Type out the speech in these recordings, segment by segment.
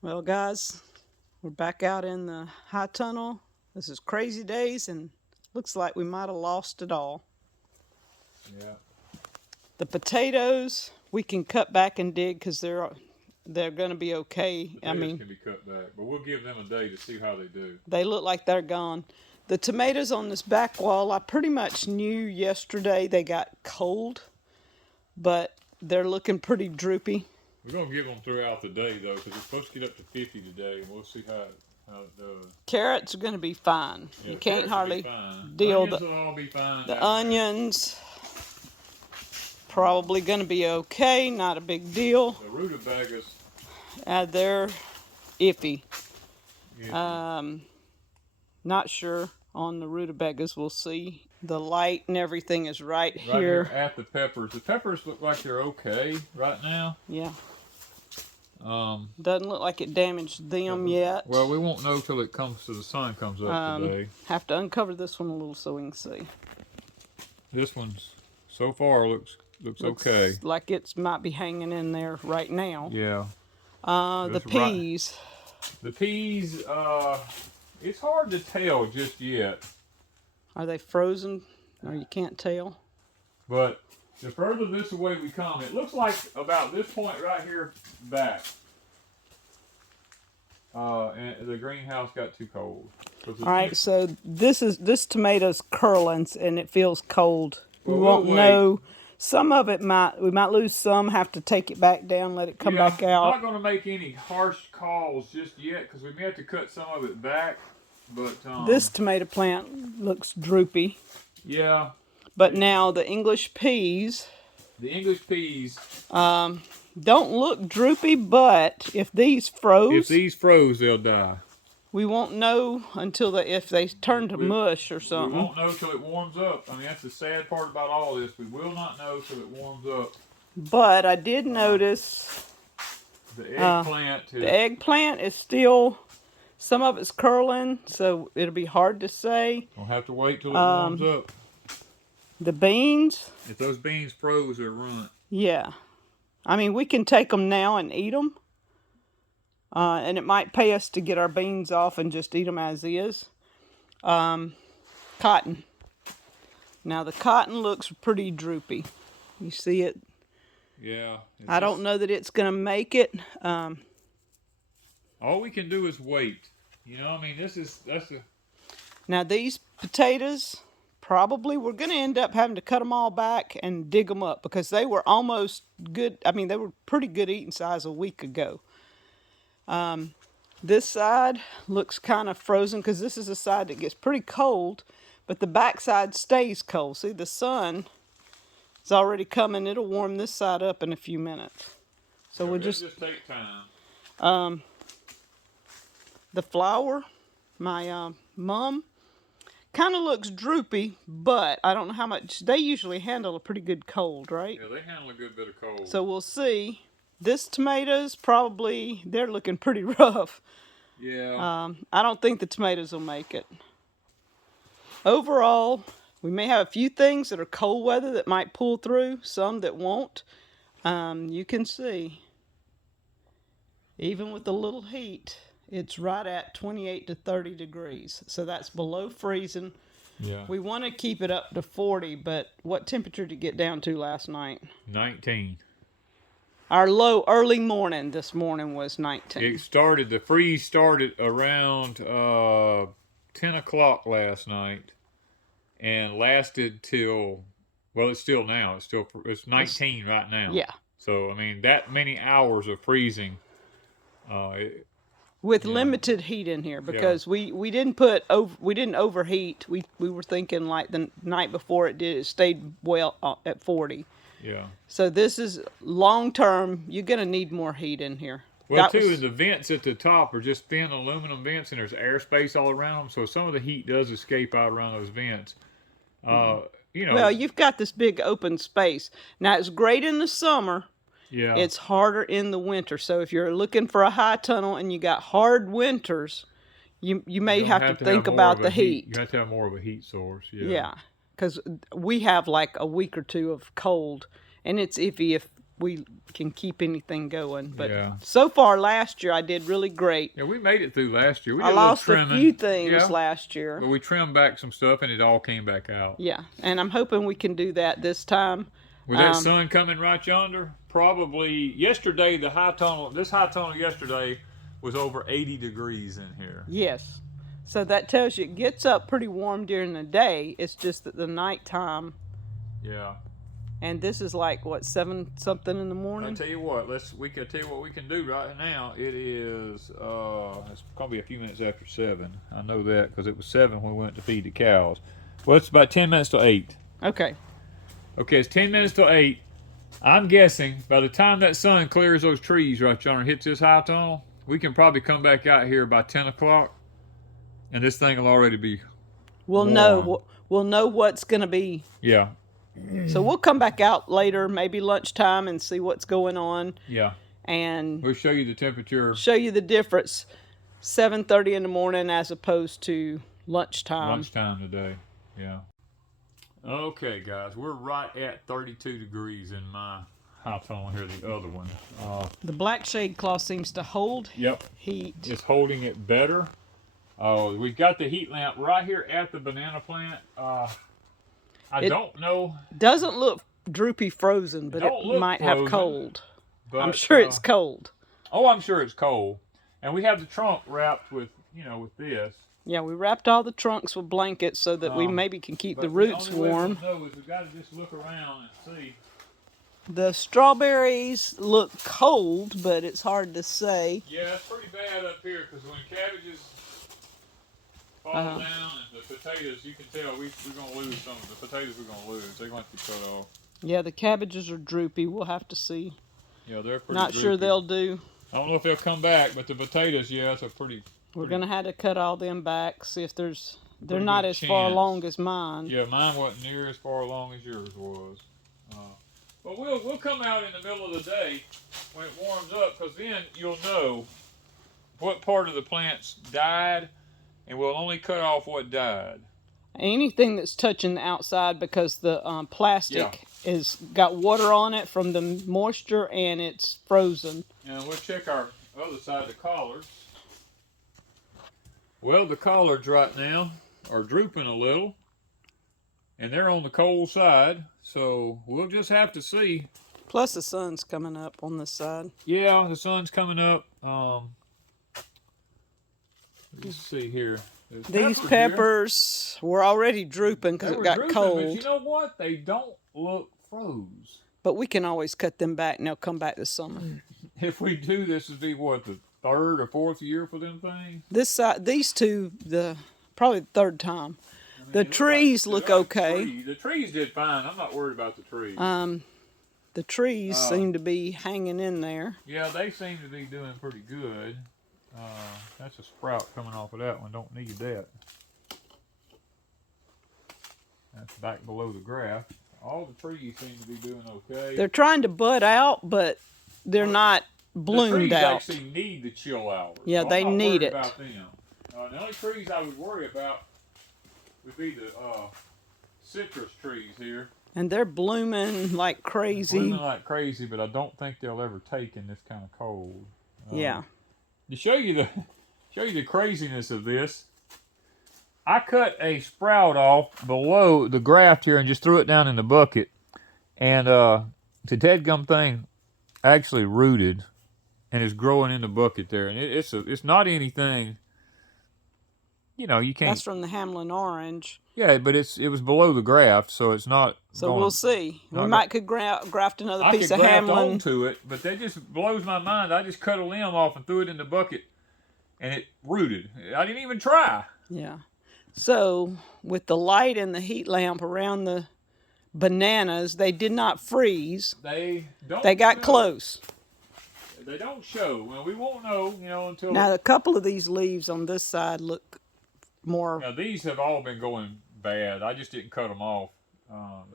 Well, guys, we're back out in the high tunnel. This is crazy days, and looks like we might have lost it all. Yeah. The potatoes we can cut back and dig because they're going to be okay. Potatoes can be cut back, but we'll give them a day to see how they do. They look like they're gone. The tomatoes on this back wall, I pretty much knew yesterday they got cold, but they're looking pretty droopy. We're going to give them throughout the day, though, because it's supposed to get up to 50 today, and we'll see how it does. Carrots are going to be fine. Yeah, you can't hardly deal. deal. Onions will all be fine. The onions probably going to be okay. Not a big deal. The rutabagas. They're iffy. Yeah. Not sure on the rutabagas. We'll see. The light and everything is right here. here At the peppers. The peppers look like they're okay right now. Yeah. Doesn't look like it damaged them yet. Well, we won't know till it comes to the sun comes up today. Have to uncover this one a little so we can see. This one's so far looks okay. Like it might be hanging in there right now. Yeah. The peas. The peas, it's hard to tell just yet. Are they frozen? Or you can't tell? But the further this away we come, it looks like about this point right here back. And the greenhouse got too cold. All right, so this tomato's curling and it feels cold. Well, we won't know. Some of it we might lose some. Have to take it back down, let it come back out. I'm not going to make any harsh calls just yet because we may have to cut some of it back. But this tomato plant looks droopy. Yeah. But now the English peas. The English peas. Don't look droopy, but if these froze, they'll die. We won't know until if they turn to mush or something. We won't know till it warms up. I mean, that's the sad part about all this. We will not know till it warms up. But I did notice the eggplant. The eggplant is still, some of it's curling, so it'll be hard to say. We'll have to wait till it warms up. The beans. If those beans froze, they're ruined. Yeah. I mean, we can take them now and eat them. And it might pay us to get our beans off and just eat them as is. Cotton. Now, the cotton looks pretty droopy. You see it? Yeah. I don't know that it's going to make it. All we can do is wait. You know, I mean, Now, these potatoes, probably we're going to end up having to cut them all back and dig them up because they were almost good. I mean, they were pretty good eating size a week ago. This side looks kind of frozen because this is the side that gets pretty cold, but the back side stays cold. See, the sun is already coming. It'll warm this side up in a few minutes. So we'll just take time. The flour, my mom, kind of looks droopy, but I don't know how much. They usually handle a pretty good cold, right? Yeah, they handle a good bit of cold. So we'll see. This tomatoes, probably, they're looking pretty rough. Yeah. I don't think the tomatoes will make it. Overall, we may have a few things that are cold weather that might pull through, some that won't. You can see, even with a little heat, it's right at 28 to 30 degrees. So that's below freezing. Yeah. We want to keep it up to 40, but what temperature did it get down to last night? 19. Our low early morning this morning was 19. The freeze started around 10 o'clock last night and lasted till, well, it's still now. It's 19 right now. Yeah. So, I mean, that many hours of freezing. With limited heat in here because we didn't overheat. We were thinking like the night before it stayed well at 40. Yeah. So this is long term. You're gonna need more heat in here. Well, and the vents at the top are just thin aluminum vents, and there's airspace all around them. So some of the heat does escape out around those vents. You know. Well, you've got this big open space. Now it's great in the summer. Yeah. It's harder in the winter. So if you're looking for a high tunnel and you got hard winters, you may have to think about the heat. You have to have more of a heat source. Yeah. Yeah. Because we have like a week or two of cold, and it's iffy we can keep anything going. But Yeah. so far last year I did really great. Yeah, we made it through last year. We did I lost a little a trimming. few things Yeah. last year. But we trimmed back some stuff and it all came back out. Yeah, and I'm hoping we can do that this time. With that sun coming right yonder, probably yesterday, this high tunnel yesterday was over 80 degrees in here. Yes. So that tells you it gets up pretty warm during the day. It's just that the nighttime. Yeah. And this is like, what, 7 something in the morning? I'll tell you what, we can tell you what we can do right now. It is, it's probably a few minutes after 7. I know that because it was 7 when we went to feed the cows. Well, it's about 10 minutes to 8. Okay. Okay, it's 10 minutes to 8. I'm guessing by the time that sun clears those trees right yonder and hits this high tunnel, we can probably come back out here by 10 o'clock, and this thing will already be warm. We'll know what's going to be. Yeah. So we'll come back out later, maybe lunchtime, and see what's going on. Yeah. And we'll show you the temperature. Show you the difference, 7:30 in the morning as opposed to lunchtime. Lunchtime today, yeah. Okay, guys, we're right at 32 degrees in my high tunnel here, the other one. The black shade cloth seems to hold heat. It's holding it better. We've got the heat lamp right here at the banana plant. I don't know. Doesn't look droopy frozen, but it might have cold. But, I'm sure it's cold. Oh, I'm sure it's cold. And we have the trunk wrapped with, with this. Yeah, we wrapped all the trunks with blankets so that we maybe can keep the roots warm. The only way to know is we've got to just look around and see. The strawberries look cold, but it's hard to say. Yeah, it's pretty bad up here because when cabbages fall down and the potatoes, you can tell we're going to lose some of the potatoes. We're going to lose. They're going to be cut off. Yeah, the cabbages are droopy. We'll have to see. Yeah, they're pretty Not droopy. sure they'll do. I don't know if they'll come back, but the potatoes, yeah, it's a pretty. We're going to have to cut all them back, see if they're not as far along as mine. Yeah, mine wasn't near as far along as yours was. But we'll come out in the middle of the day when it warms up, because then you'll know what part of the plants died, and we'll only cut off what died. Anything that's touching the outside, because the plastic is got water on it from the moisture and it's frozen. And we'll check our other side of the collards. Well, the collards right now are drooping a little, and they're on the cold side, so we'll just have to see. Plus the sun's coming up on this side. Yeah, the sun's coming up. Let's see here. These peppers were already drooping because it got cold. But you know what? They don't look froze. But we can always cut them back and they'll come back this summer. If we do, this would be what, the 3rd or 4th year for them things? This side, these two, probably the 3rd time. I mean, the trees look okay. The trees did fine. I'm not worried about the trees. The trees seem to be hanging in there. Yeah, they seem to be doing pretty good. That's a sprout coming off of that one. Don't need that. That's back below the graft. All the trees seem to be doing okay. They're trying to bud out, but they're not bloomed out. The trees actually need the chill hours. Yeah, so they need it. About them. The only trees I would worry about would be the citrus trees here. And they're blooming like crazy. Blooming like crazy, but I don't think they'll ever take in this kind of cold. Yeah. To show you the craziness of this, I cut a sprout off below the graft here and just threw it down in the bucket. And the dadgum thing actually rooted and is growing in the bucket there. And it's not anything, you can't. That's from the Hamlin orange. Yeah, but it was below the graft, so it's not. So we'll see. We could graft another piece of Hamlin. I could graft onto it, but that just blows my mind. I just cut a limb off and threw it in the bucket, and it rooted. I didn't even try. Yeah. So with the light and the heat lamp around the bananas, they did not freeze. They got close. They don't show. Well, we won't know, until. Now a couple of these leaves on this side look more. Now these have all been going bad. I just didn't cut them off.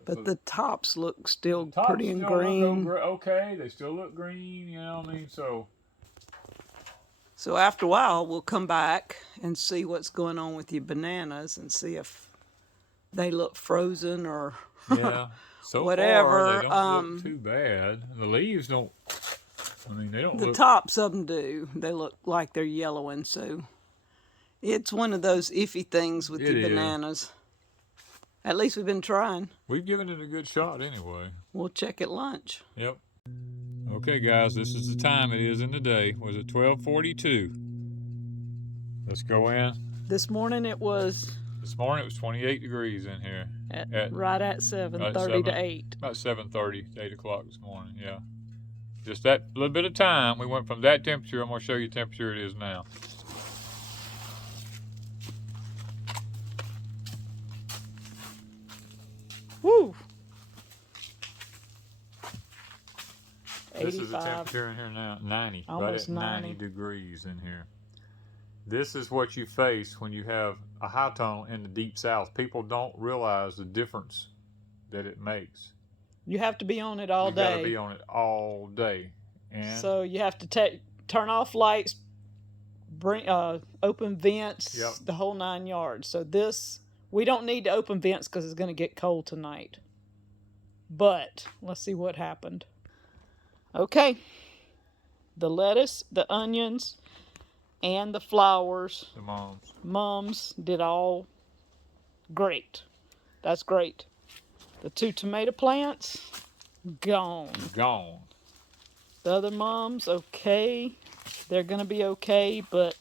But the tops look still pretty and green. Okay, they still look green. So after a while, we'll come back and see what's going on with your bananas and see if they look frozen or So whatever. far, they don't look too bad. The leaves don't. I mean, they don't The look. tops of them do. They look like they're yellowing. So it's one of those iffy things with the bananas. At least we've been trying. We've given it a good shot anyway. We'll check at lunch. Yep. Okay, guys, this is the time it is in the day. Was it 12:42? Let's go in. This morning it was. This morning it was 28 degrees in here. Right at 7:30 to 8. About 7:30, 8 o'clock this morning. Yeah. Just that little bit of time, we went from that temperature. I'm going to show you the temperature it is now. Woo! This is the temperature in here now. 90. Almost right at 90 degrees in here. This is what you face when you have a high tunnel in the Deep South. People don't realize the difference that it makes. You have to be on it all day. You got to be on it all day. And so you have to turn off lights, bring open vents, the whole 9 yards. So this, we don't need to open vents because it's going to get cold tonight. But let's see what happened. Okay. The lettuce, the onions, and the flowers. The mums did all great. That's great. The 2 tomato plants, gone. Gone. The other mums, okay. They're going to be okay, but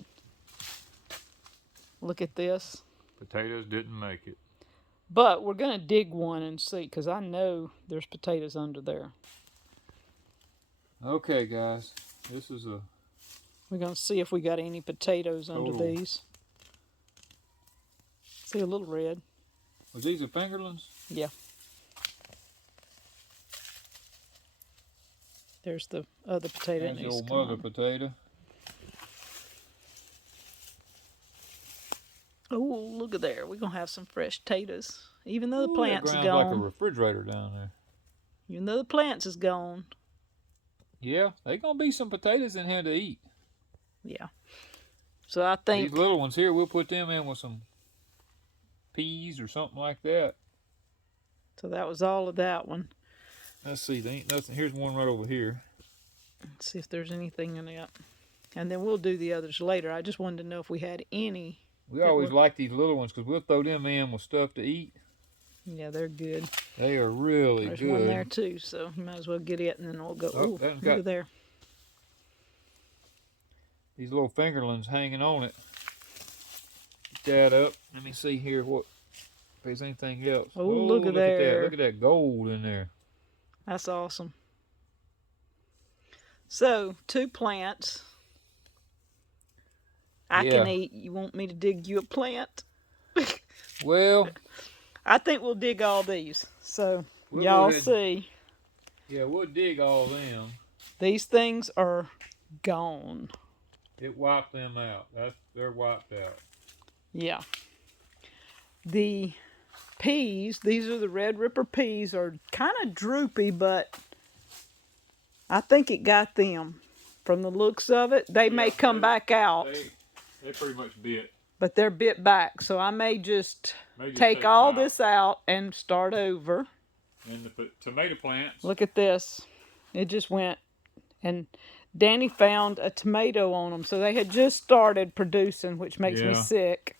look at this. Potatoes didn't make it. But we're going to dig one and see, because I know there's potatoes under there. Okay, guys. This is a... We're going to see if we got any potatoes under these. See a little red. Was these the fingerlings? Yeah. There's the other potato. There's the old mother potato. Oh, look at there. We're going to have some fresh potatoes. Even though the plants is gone. Like a refrigerator down there. Even though the plants is gone. Yeah, there's going to be some potatoes in here to eat. Yeah. So I think... These little ones here, we'll put them in with some peas or something like that. So that was all of that one. Let's see, there ain't nothing. Here's one right over here. Let's see if there's anything in it. And then we'll do the others later. I just wanted to know if we had any. We always like these little ones because we'll throw them in with stuff to eat. Yeah, they're good. They are really good. There's one there too, so you might as well get it and then we'll go. Oh, look at there. These little fingerlings hanging on it. Get that up. Let me see here if there's anything else. Oh, look at there. Look at that gold in there. That's awesome. So, 2 plants. I can eat. You want me to dig you a plant? Well, I think we'll dig all these. So, y'all see. Yeah, we'll dig all them. These things are gone. It wiped them out. They're wiped out. Yeah. The peas, these are the Red Ripper peas, are kind of droopy, but I think it got them. From the looks of it, they may come back out. They pretty much bit. But they're bit back, so I may just take all this out and start over. And the tomato plants. Look at this. It just went, and Danny found a tomato on them, so they had just started producing, which makes me sick.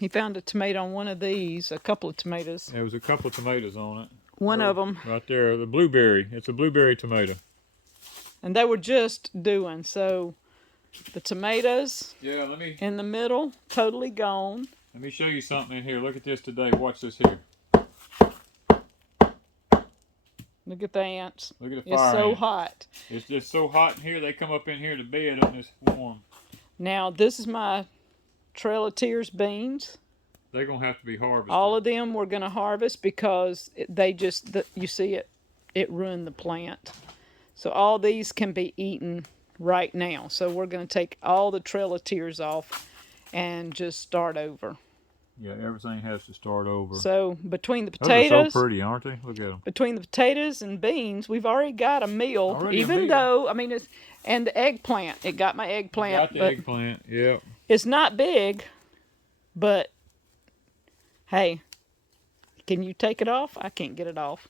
He found a tomato on one of these, a couple of tomatoes. There was a couple of tomatoes on it. One of them. Right there, the blueberry. It's a blueberry tomato. And they were just doing, so the tomatoes in the middle, totally gone. Let me show you something in here. Look at this today. Watch this here. Look at the ants. Look at the fire It's so ant. hot. It's just so hot in here, they come up in here to bed on this warm. Now, this is my Trail of Tears beans. They're going to have to be harvested. All of them we're going to harvest because they just, you see it ruined the plant. So all these can be eaten right now. So we're going to take all the Trail of Tears off and just start over. Yeah, everything has to start over. So between the potatoes, those are so pretty, aren't they? Look at them. Between the potatoes and beans, we've already got a meal. Even though, I mean, it's, and the eggplant. It got my eggplant. Got the eggplant, yeah. It's not big, but hey, Can you take it off? I can't get it off.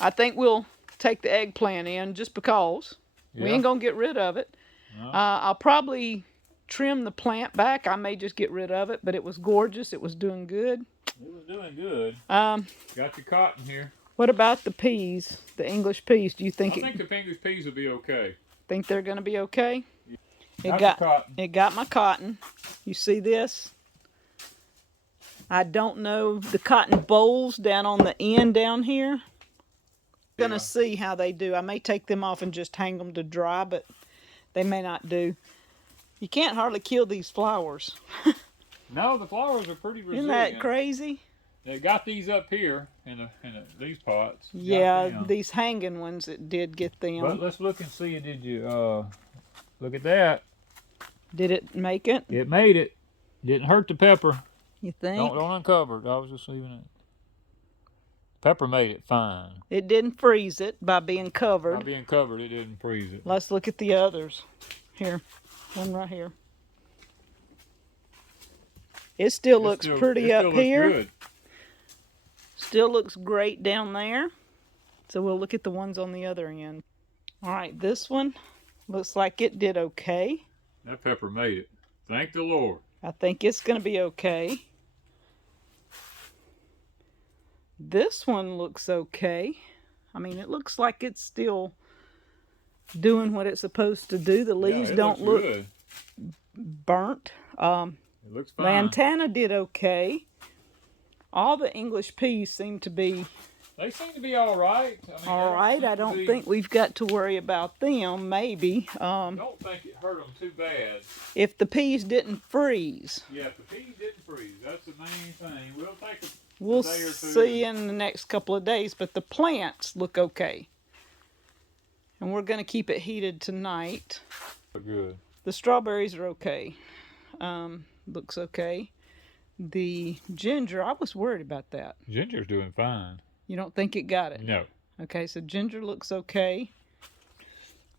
I think we'll take the eggplant in just because. Yeah. We ain't going to get rid of it. No. I'll probably trim the plant back. I may just get rid of it, but it was gorgeous. It was doing good. It was doing good. Got your cotton here. What about the peas, the English peas? Do you think I think the English peas will be okay. Think they're going to be okay? Yeah. It got my cotton. You see this? I don't know the cotton bolls down on the end down here. Gonna see how they do. I may take them off and just hang them to dry, but they may not do. You can't hardly kill these flowers. No, the flowers are pretty resilient. Isn't that crazy? They got these up here in these pots. Yeah, these hanging ones, it did get them. But let's look and see. Did you look at that? Did it make it? It made it. Didn't hurt the pepper. You think? Don't uncover it. I was just leaving it. Pepper made it fine. It didn't freeze it by being covered. By being covered, it didn't freeze it. Let's look at the others. Here, one right here. It still looks pretty up here. Good. Still looks great down there. So we'll look at the ones on the other end. All right, this one looks like it did okay. That pepper made it. Thank the Lord. I think it's going to be okay. This one looks okay. I mean, it looks like it's still doing what it's supposed to do. The leaves don't look good. Burnt. It looks fine. Lantana did okay. All the English peas seem to be... They seem to be all right. All right. I don't think we've got to worry about them, maybe. I don't think it hurt them too bad. If the peas didn't freeze. Yeah, if the peas didn't freeze, that's the main thing. We'll take a We'll day or two. see in the next couple of days, but the plants look okay. And we're going to keep it heated tonight. Good. The strawberries are okay. Looks okay. The ginger, I was worried about that. Ginger's doing fine. You don't think it got it? No. Okay, so ginger looks okay.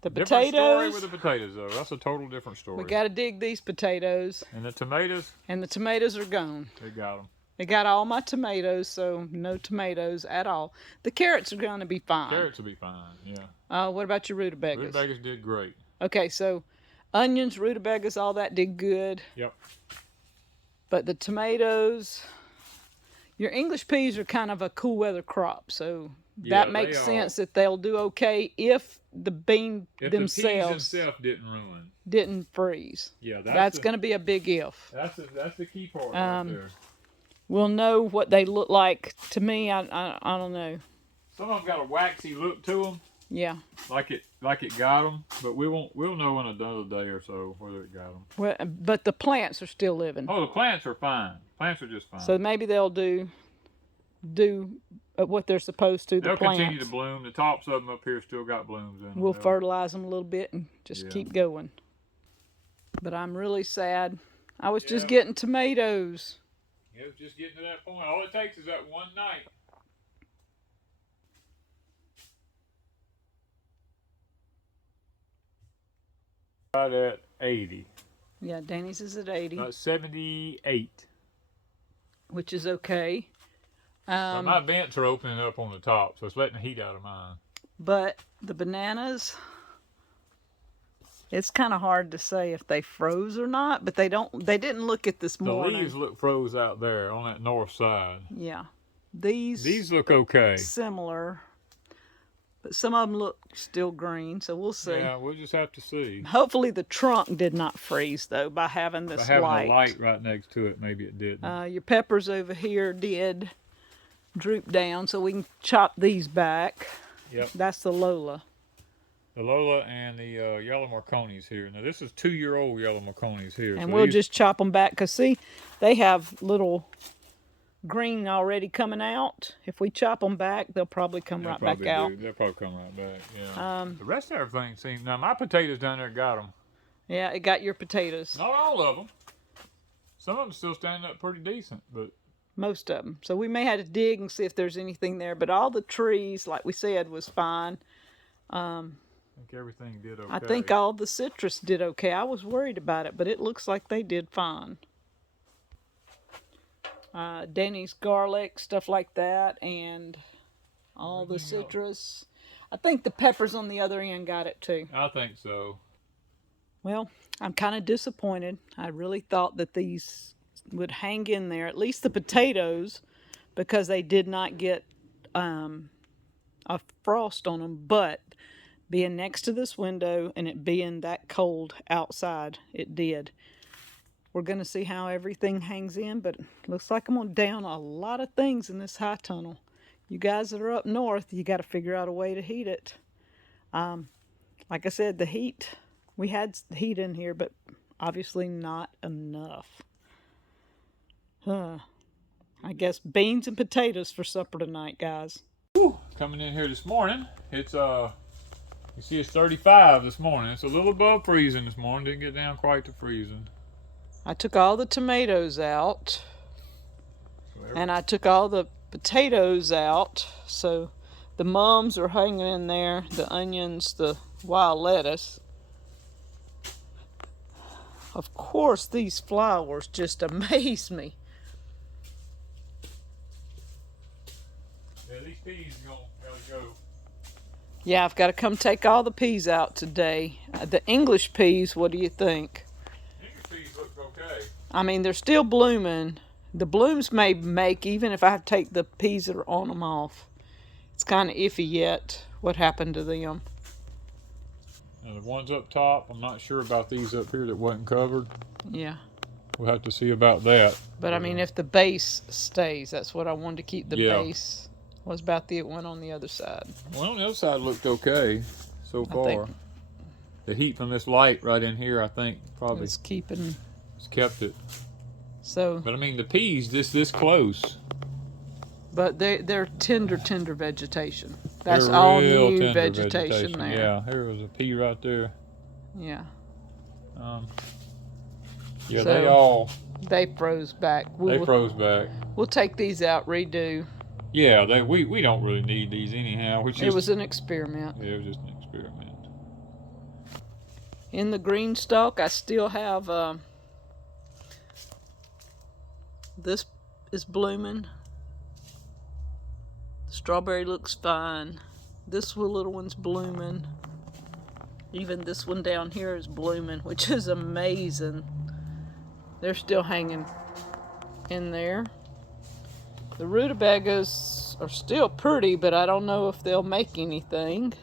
The Different potatoes. story with the potatoes, though. That's a total different story. We got to dig these potatoes. And the tomatoes. And the tomatoes are gone. They got them. They got all my tomatoes, so no tomatoes at all. The carrots are going to be fine. Carrots will be fine, yeah. What about your rutabagas? Rutabagas did great. Okay, so onions, rutabagas, all that did good. Yep. But the tomatoes, your English peas are kind of a cool weather crop, so that makes sense that they'll do okay if the bean themselves the peas themselves didn't freeze. Yeah, that's going to be a big if. That's the key part right there. We'll know what they look like. To me, I don't know. Some of them got a waxy look to them. Yeah. Like it got them, but we'll know in another day or so whether it got them. Well, but the plants are still living. Oh, the plants are fine. Plants are just fine. So maybe they'll do what they're supposed to. They'll continue to bloom. The tops of them up here still got blooms in them. We'll fertilize them a little bit and just keep going. But I'm really sad. I was just getting tomatoes. It was just getting to that point. All it takes is that one night. Right at 80. Yeah, Danny's is at 80. 78. Which is okay. Well, my vents are opening up on the top, so it's letting the heat out of mine. But the bananas, it's kind of hard to say if they froze or not, but they didn't look at this morning. The leaves look froze out there on that north side. Yeah. These look okay. Similar. But some of them look still green, so we'll see. Yeah, we'll just have to see. Hopefully the trunk did not freeze, though, by having this light. By having a light right next to it, maybe it didn't. Your peppers over here did droop down, so we can chop these back. Yep. That's the Lola. The Lola and the yellow Marconi's here. Now, this is 2-year-old yellow Marconi's here. And so we'll just chop them back, because, see, they have little green already coming out. If we chop them back, they'll probably come right back out. They'll probably come right back, yeah. The rest of everything seems... Now, my potatoes down there got them. Yeah, it got your potatoes. Not all of them. Some of them still standing up pretty decent, but... Most of them. So we may have to dig and see if there's anything there. But all the trees, like we said, was fine. I think everything did okay. I think all the citrus did okay. I was worried about it, but it looks like they did fine. Danny's garlic, stuff like that, and all the Everything else. citrus. I think the peppers on the other end got it too. I think so. Well, I'm kind of disappointed. I really thought that these would hang in there, at least the potatoes, because they did not get a frost on them. But being next to this window and it being that cold outside, it did. We're going to see how everything hangs in, but it looks like I'm going to down a lot of things in this high tunnel. You guys that are up north, you got to figure out a way to heat it. Like I said, the heat, we had heat in here, but obviously not enough. I guess beans and potatoes for supper tonight, guys. Whew. Coming in here this morning, it's you see it's 35 this morning. It's a little above freezing this morning. Didn't get down quite to freezing. I took all the tomatoes out, and I took all the potatoes out, so the mums are hanging in there, the onions, the wild lettuce. Of course, these flowers just amaze me. Yeah, these peas gotta go. Yeah, I've got to come take all the peas out today. The English peas, what do you think? English peas look okay. I mean, they're still blooming. The blooms may make, even if I take the peas that are on them off. It's kind of iffy yet what happened to them. Now the ones up top, I'm not sure about these up here that wasn't covered. Yeah. We'll have to see about that. But I mean, if the base stays, that's what I wanted to keep the Yeah. base. Was about the one on the other side. Well, on the other side looked okay so far. think- The heat from this light right in here, I think, probably It's keeping. has kept it. So, But I mean, the peas this close. but they're tender vegetation. That's They're all real new tender vegetation there. Yeah, there was a pea right there. Yeah. Yeah, So, they froze back. they froze back. We'll take these out, redo. Yeah, we don't really need these anyhow. It was an experiment. Yeah, it was just an experiment. In the GreenStalk, I still have this is blooming. The strawberry looks fine. This little one's blooming. Even this one down here is blooming, which is amazing. They're still hanging in there. The rutabagas are still pretty, but I don't know if they'll make anything.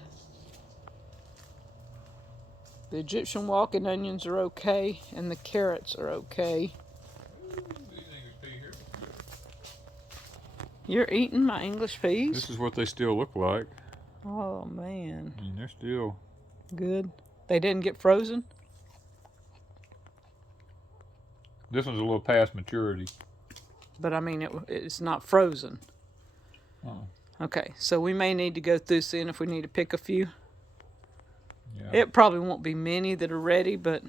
The Egyptian walking onions are okay, and the carrots are okay. You're eating my English peas? This is what they still look like. Oh, man. I mean, they're still... Good. They didn't get frozen? This one's a little past maturity. But, I mean, it's not frozen. Okay, so we may need to go through seeing if we need to pick a few. Yeah. It probably won't be many that are ready, but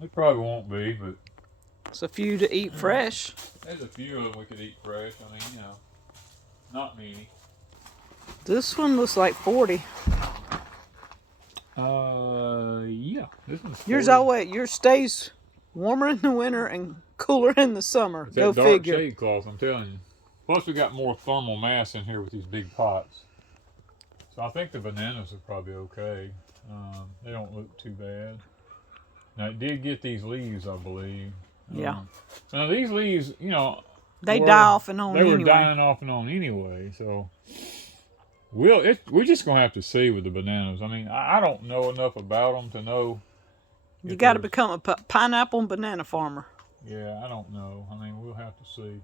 It probably won't be, but it's a few to eat fresh. there's a few of them we could eat fresh. I mean, you know, not many. This one looks like 40. Yeah. This one's Yours stays warmer in the winter and cooler in the summer. It's Go that dark figure. shade cloth, I'm telling you. Plus, we got more thermal mass in here with these big pots. So I think the bananas are probably okay. They don't look too bad. Now, it did get these leaves, I believe. Yeah. Now, these leaves, you know... They die off and on They anyway. were dying off and on anyway, so... We're just going to have to see with the bananas. I mean, I don't know enough about them to know... You got to become a pineapple and banana farmer. Yeah, I don't know. I mean, we'll have to see.